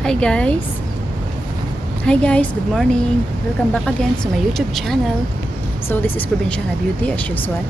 Hi guys! Hi guys! Good morning! Welcome back again to my YouTube channel. So this is Provinciana Beauty as usual.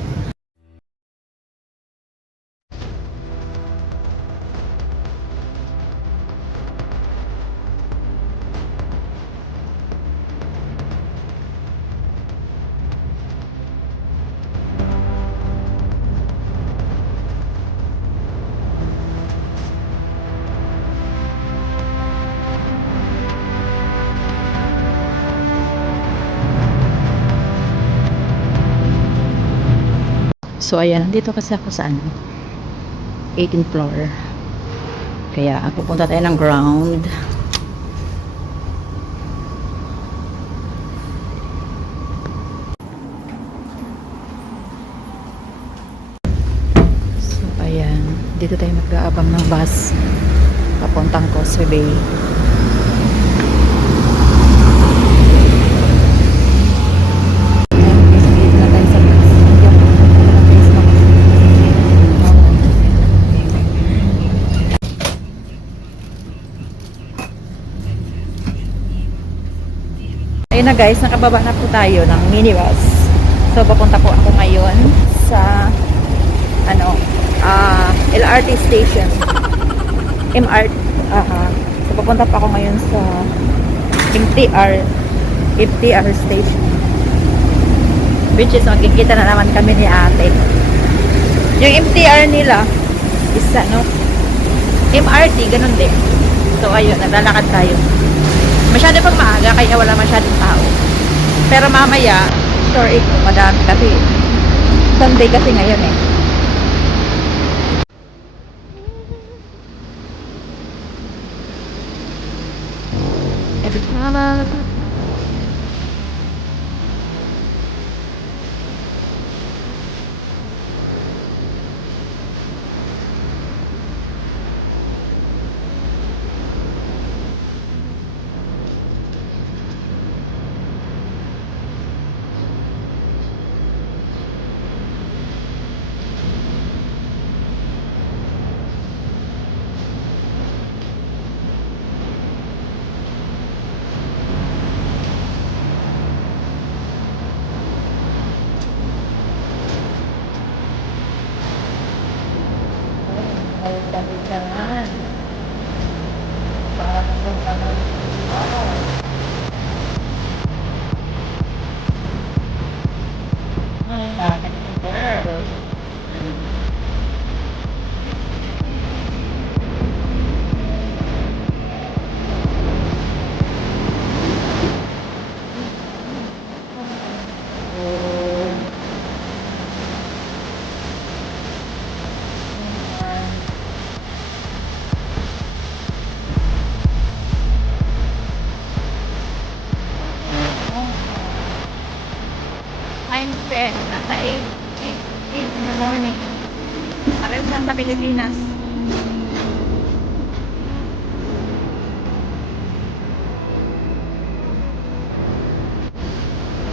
So ayan, dito kasi ako sa 18th floor. Kaya pupunta tayo ng ground. So ayan, dito tayo mag-aabang ng bus papuntang Causeway Bay. Ayun na guys, nakababa na po tayo ng minibus. So papunta po ako ngayon sa LRT station. MRT. So papunta pa ako ngayon sa MTR station. Which is magkikita na naman kami ni ate. Yung MTR nila is MRT, ganun din. So ayun, naglalakad tayo. Masyado pag maaga kaya wala masyadong tao. Pero mamaya, sure ito, madami kasi. Sunday kasi ngayon eh. Every time I look ay dami dyan. Parang nung bakit girl? I'm fed at 8 in the morning. Pareho lang sa Pilipinas.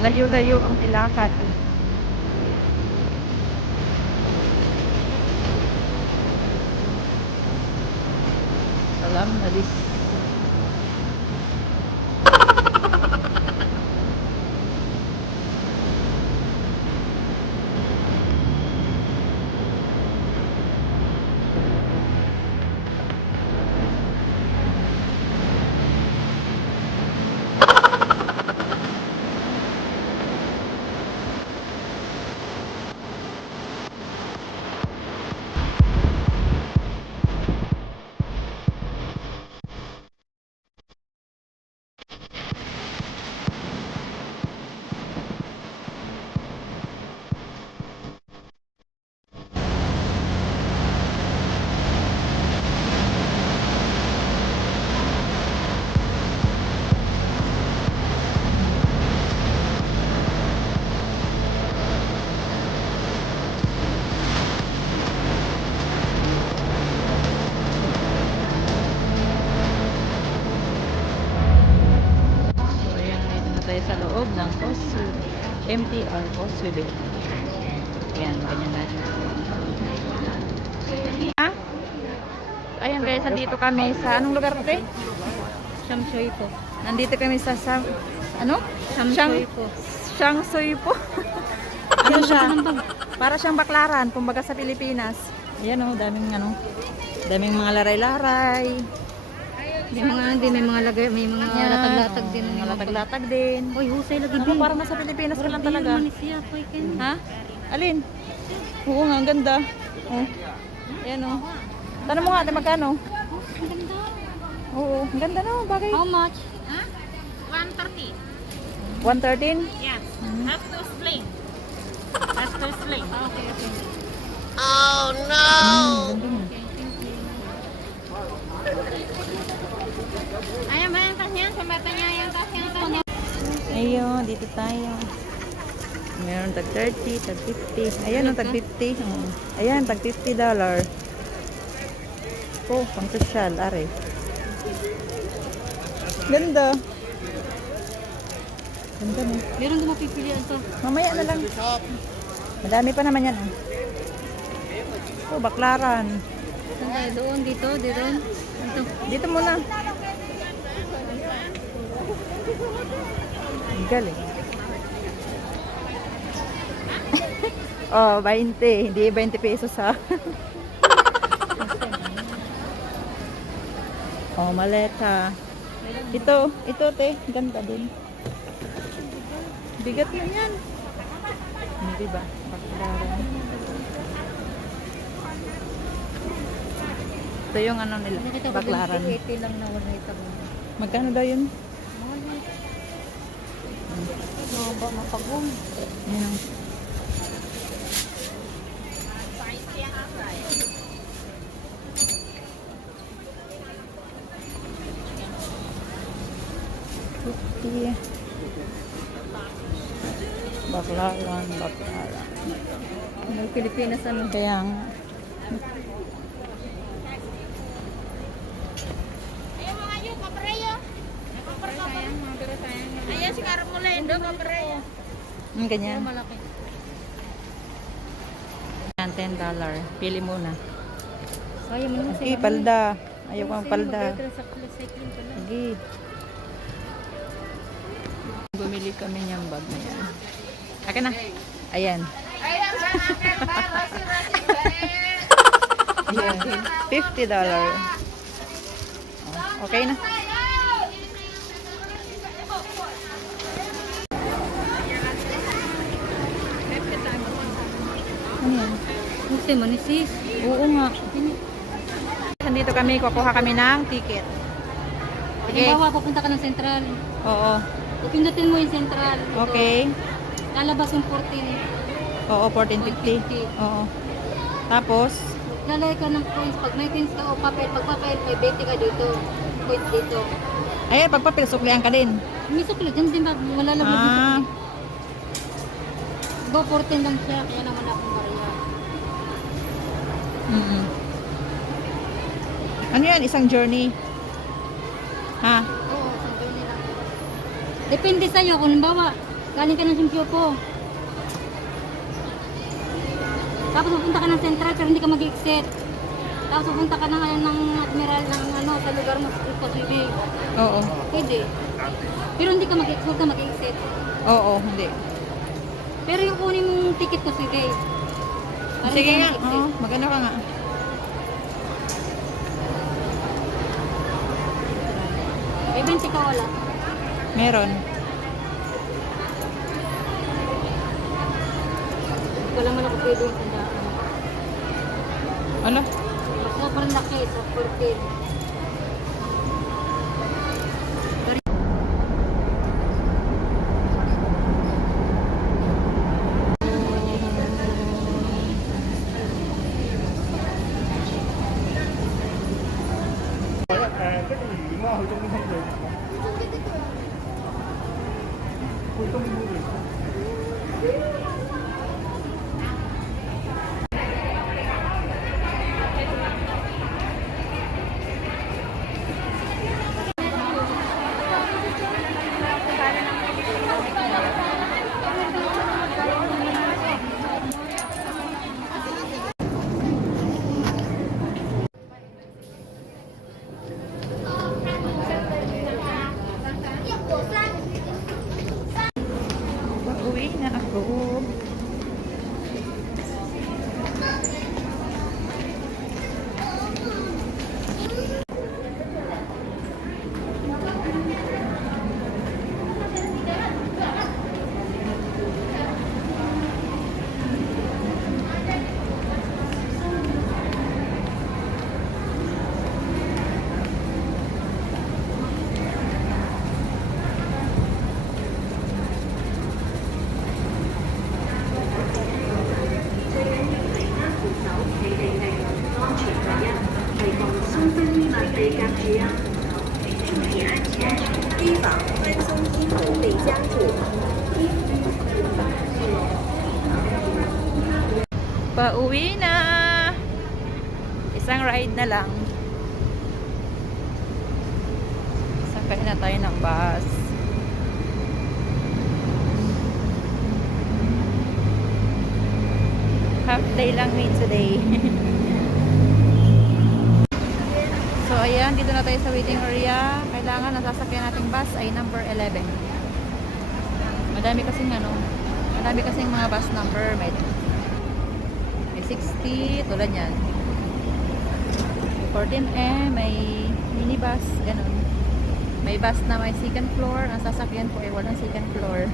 Layo-layo ang ilakad. Salam nalis. Tayo sa loob ng MTR Causeway. Ayan, ganyan na. Ayan guys, nandito kami sa anong lugar to? Shamshoy po. Nandito kami sa ano? Shamshoy po. Shangsoy po. Ano siya? Para siyang baklaran, kumbaga sa Pilipinas. Ayan oh, daming mga laray-laray. May mga lagay, may mga Yan, latag-latag oh, din. mga latag-latag din. Uy, husay lagi Ano, din. parang nasa Pilipinas ka lang talaga. Siya, Ha? Alin? Oo nga, ang ganda. Oh. Ayan oh. Tanong mo nga, ate, magkano? Ang ganda. Oo, ang ganda no, bagay. How much? 130. 113? Yes. Have to sling. Have to sling. Okay. Ayan ba yung tas niya? Sumata niya yung tas niya. Ayun, dito tayo. Meron tag 30, tag 50. Ayan, tag 50. Oh. Ayan, tag $50. Oh, pang social, are. Ganda. Ganda no. Meron din mapipilian to. Mamaya na lang. Madami pa naman yan. Oh, baklaran. Saan tayo? Doon, dito. Ito. Dito muna. Ang galing. Oh, 20. Hindi 20 pesos ha. Oh, maleta. Ito te. Ganda din. Bigat na yan. Hindi ba? Baklaran. Ito yung ano nila. Baklaran. 80 lang na wala ito. Magkano daw yun? Ba mapagong. Ayan. Baklaran. May Pilipinas ano. Kaya nga. Ayan mga yun, kapreyo. Ayan si Carmolendo, kapreyo. Ganyan. Malaki. Yan, $10. Pili muna. Ayaw mo naman Okay, palda. Ayaw ko ang palda. Sa cycling pala. Sige. Bumili kami niyang bag na yan. Akin na. Ayan. Ayan ba natin ba? Ayan. $50. Oh, okay na. Ano yan? Gusto mo ni sis? Oo nga. Nandito kami, kukuha kami ng ticket. Sige. Halimbawa, pupunta ka ng Central. Oo. Ipindutin mo yung Central. Ito. Okay. Lalabas yung 14. Oo, 14.50. Oo. Tapos, Lalagay ka ng points. Pag may points ka o papel, pag papel, may 20 ka dito. Points dito. ayan, pagpapil, suklihan ka din. May sukli. Diyan din ba? Malalaglag yung Ah, sukli. Go 14 lang siya. Kaya naman akong bariya. mm. Ano yan? Isang journey? Ha? Oo, sabi nila. Depende sa'yo. Kung halimbawa, galing ka ng Simsyopo. Tapos pupunta ka ng Central pero hindi ka mag-exit. Tapos pupunta ka ng Admiral ng sa lugar mo sa Pasibig. Oo. Pwede. Pero hindi ka mag-exit. Oo, hindi. Pero yung kunin mong ticket ko, sige. Para Sige hindi nga. ka mag-exit. Oo, magano ka nga. May 20 ka wala. Meron. Wala man ako pwede yung tandaan. Ano? Mas sobrang laki sa 14. Pauwi na. Isang ride na lang. Sakay na tayo ng bus. Half day lang ni today. So ayan, dito na tayo sa waiting area. Kailangan nasasakyan nating bus ay number 11. Madami kasing mga bus number. May 60, tulad yan. 14M, may minibus, ganun. May bus na may second floor. Ang sasakyan ko ay walang second floor.